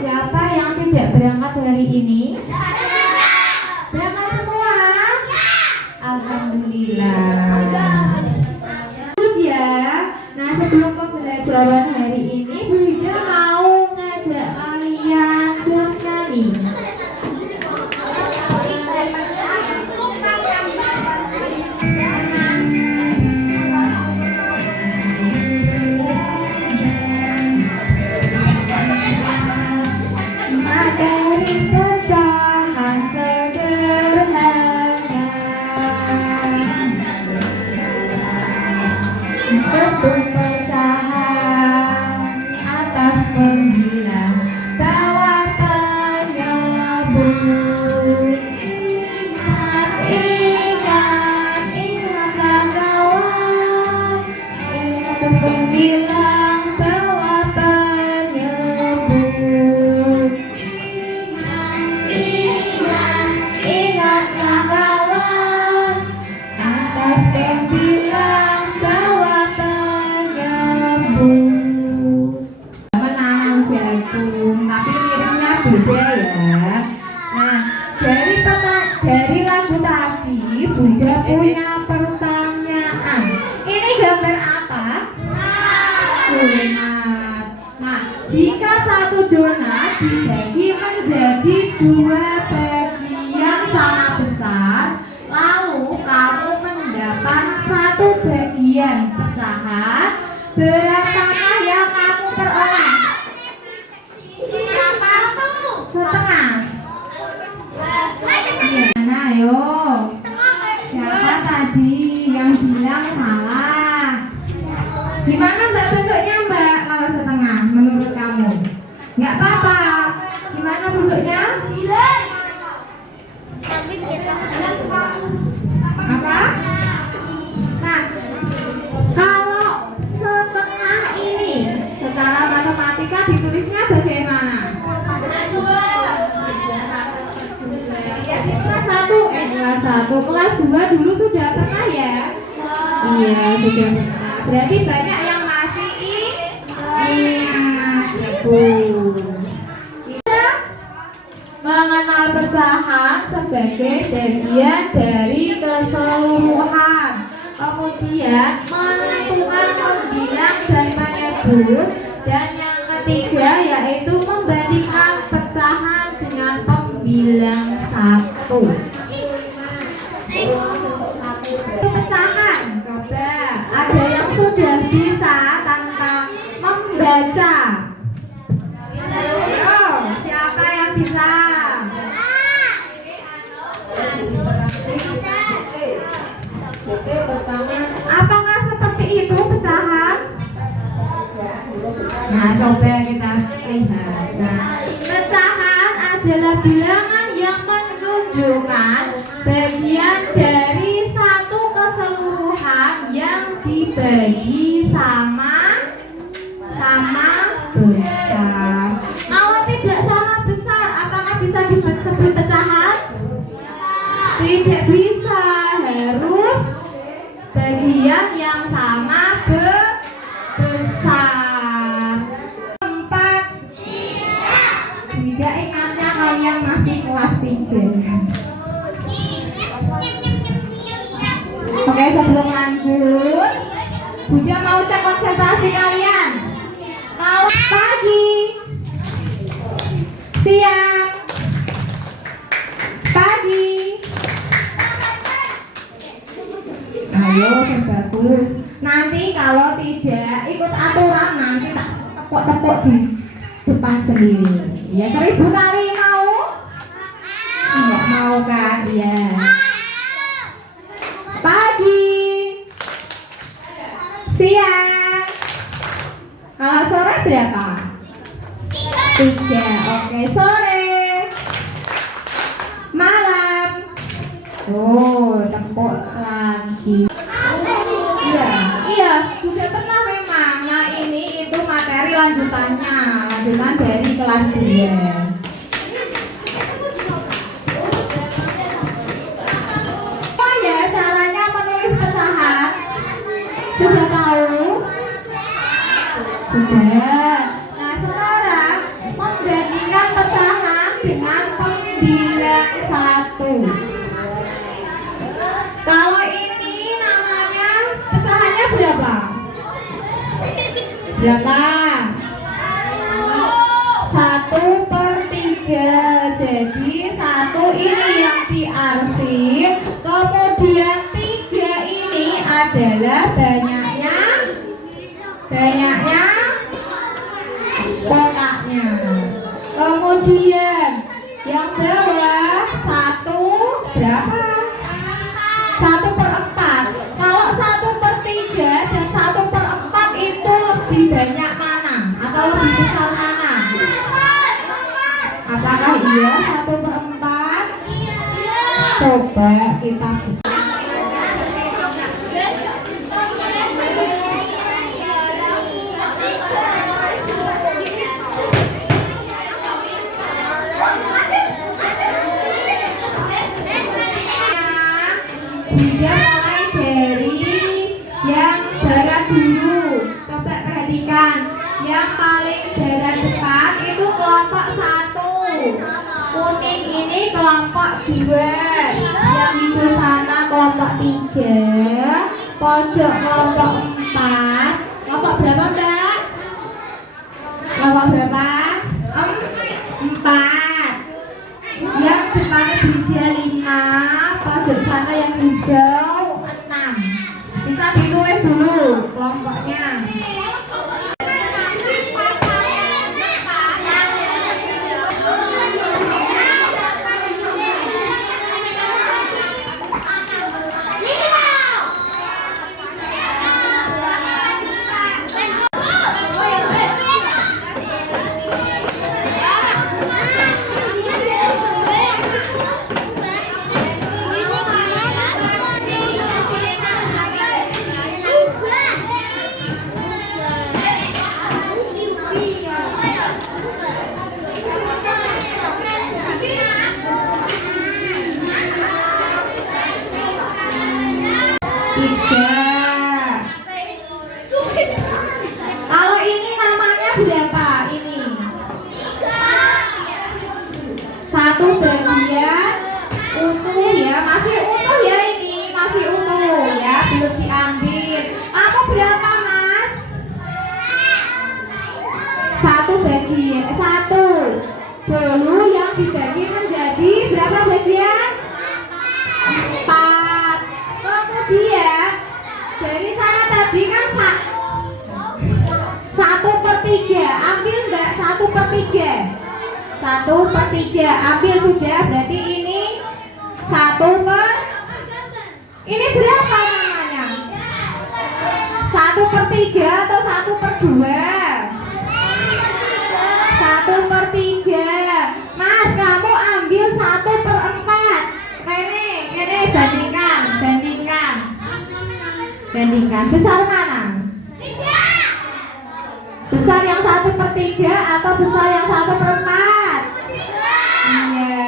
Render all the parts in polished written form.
Siapa yang tidak berangkat hari ini? Berangkat semua? Alhamdulillah. Ya. Nah, sebelum pembelajaran hari ini, Bunda mau ngajak kalian bernyanyi. Materi pecahan sederhana, bentuk pecahan atas pembilang bawah penyebut. Ingat, ingatlah kawan, atas pembilang bawah penyebut. Ingatlah kawan, atas pembilang bawah penyebut. Menang jagung, tapi miripnya beda ya. Nah, dari lagu tadi Bunda punya pertanyaan. Ini gambar apa? Donat. Nah, jika satu donat dibagi menjadi dua bagian sama besar, lalu kamu mendapat satu bagian pecahan, berapakah yang kamu peroleh? Setengah. Nah, ayo. Siapa tadi yang bilang salah? Gimana Mbak bentuknya Mbak kalau setengah menurut kamu? Nggak apa-apa. Gimana bentuknya? Apa? Nah, kalau setengah ini secara matematika ditulisnya bagaimana? Ya, di kelas 1, kelas 1, kelas 2 dulu sudah pernah ya? Iya, sudah pernah. Berarti banyak yang masih ingat. Kita mengenal pecahan sebagai bagian dari keseluruhan. Kemudian menentukan pembilang dan menyebut. Dan yang ketiga yaitu membandingkan pecahan dengan pembilang 1. Pecahan, coba ada yang sudah bisa tanpa membaca? Ayo, siapa yang bisa? Apakah seperti itu pecahan? Nah, coba kita lihat. Nah, pecahan adalah bilangan yang menunjukkan bagian dari satu keseluruhan yang dibagi sama besar. Kalau tidak sama besar, apakah bisa disebut pecahan? Tidak bisa, harus bagian yang sama besar. 4. Tidak ingatnya kalian masih kelas 3. Oke, sebelum lanjut, Bunda mau cek konsentrasi kalian. Kalau pagi, siang, pagi. Ayo, bagus. Nanti kalau tidak ikut aturan, nanti tak tepuk-tepuk di depan sendiri. Ya, 1000 kali mau? Enggak mau kan? Ya. Pagi, siang. Kalau sore berapa? 3. Oke, sore, malam. Oh, tepuk lagi. Iya, sudah pernah memang. Nah, ini itu materi lanjutannya, lanjutan dari kelas 2. Oh ya, caranya menulis pecahan. Sudah tahu? Sudah. Nah, sekarang membandingkan Berapa? 1/3. Jadi 1 ini yang diarsip, kemudian 3 ini adalah banyaknya kotaknya. Kemudian yang bawah 1 berapa? 1/4. Kalau 1/3 dan 1/4 itu lebih banyak mana? Atau lebih besar mana? Apakah iya 1/4? Coba kita buka. Dia mulai dari yang barat dulu. Coba perhatikan, yang paling barat depan itu kelompok 1, kuning ini kelompok 2, yang hijau sana kelompok 3, pojok kelompok 4. Kelompok berapa Mbak? Kelompok berapa? 4. Yang depan hijau 5, pojok sana yang hijau 6. Bisa ditulis dulu kelompoknya. Kalau ini namanya berapa? Ini 1 bagian utuh ya, masih utuh ya, ini masih utuh ya, belum diambil. Kamu berapa Mas? 1 bagian 1 dulu yang dibagi menjadi berapa bagian? 4. Kemudian dari sana tadi kan 1/3, ambil Mbak 1/3. 1/3 ambil sudah, berarti ini 1/, ini berapa namanya? 1/3 atau 1/2? 1/3. Mas, kamu ambil 1/4. Ini bandingkan besar mana? Besar yang 1/3 atau besar yang 1/4? Iya.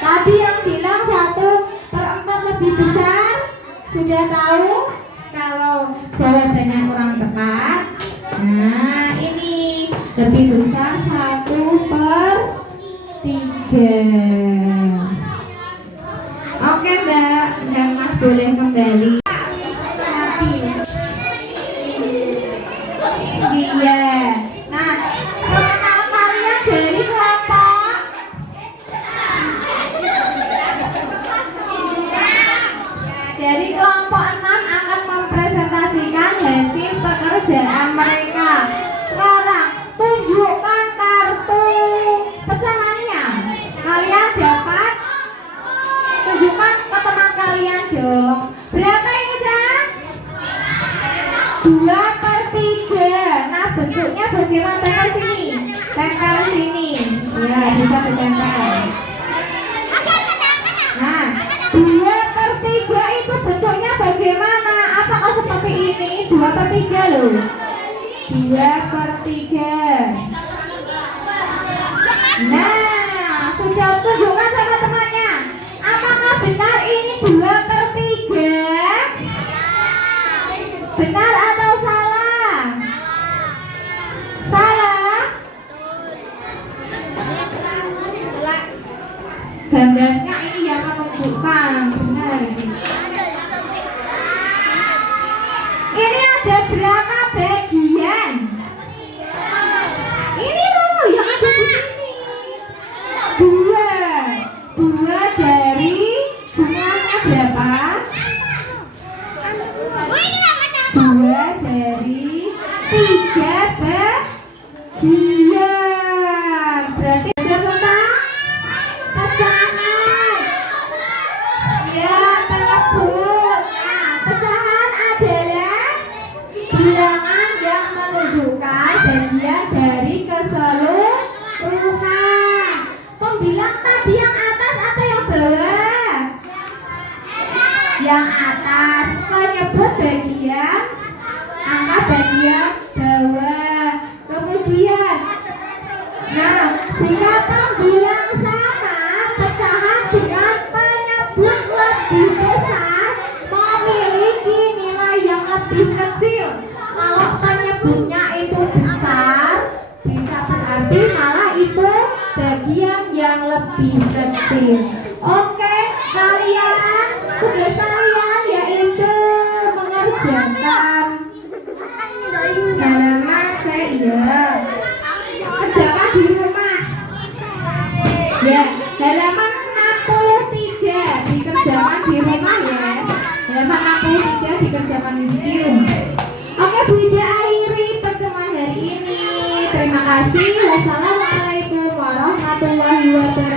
Tadi yang bilang 1/4 lebih besar. Sudah tahu? Kalau jawabannya kurang tepat, nah ini lebih besar 1/3. Oke Mbak, dan Mas boleh kembali. Iya. Nah, kalau kalian dari kelompok dari kelompok 6 akan mempresentasikan hasil pekerjaan mereka. Sekarang tunjukkan kartu pecahannya. Kalian dapat tunjukkan ke teman kalian dong. Berapa ini Cak? 2/3. Nah, bentuknya bagaimana? Tempel sini. Tempel sini. Ya, bisa ditempel. Nah, 2/3 itu bentuknya bagaimana? Apakah seperti ini? 2/3 loh. 2/3. Nah, sudah tunjukkan sama temannya. Apakah benar ini 2/3? Benar atau salah? Salah? Gambarnya ini yang menunjukkan benar ini. Ini ada berapa bagian? paling atas. Kau nyebut bagian angka bagian bawah. Kemudian, nah, singkatan bilang sama pecahan dengan penyebut lebih besar memiliki nilai yang lebih kecil. Kalau penyebutnya itu besar, bisa berarti malah itu bagian yang lebih kecil. Oke, kalian tugas kalian yaitu mengerjakan halaman kerjakan di rumah. Ya, halaman 63 dikerjakan di rumah ya. Halaman 63 dikerjakan di rumah. Oke, Bu Ida akhiri pertemuan hari ini. Terima kasih. Wassalamualaikum warahmatullahi wabarakatuh.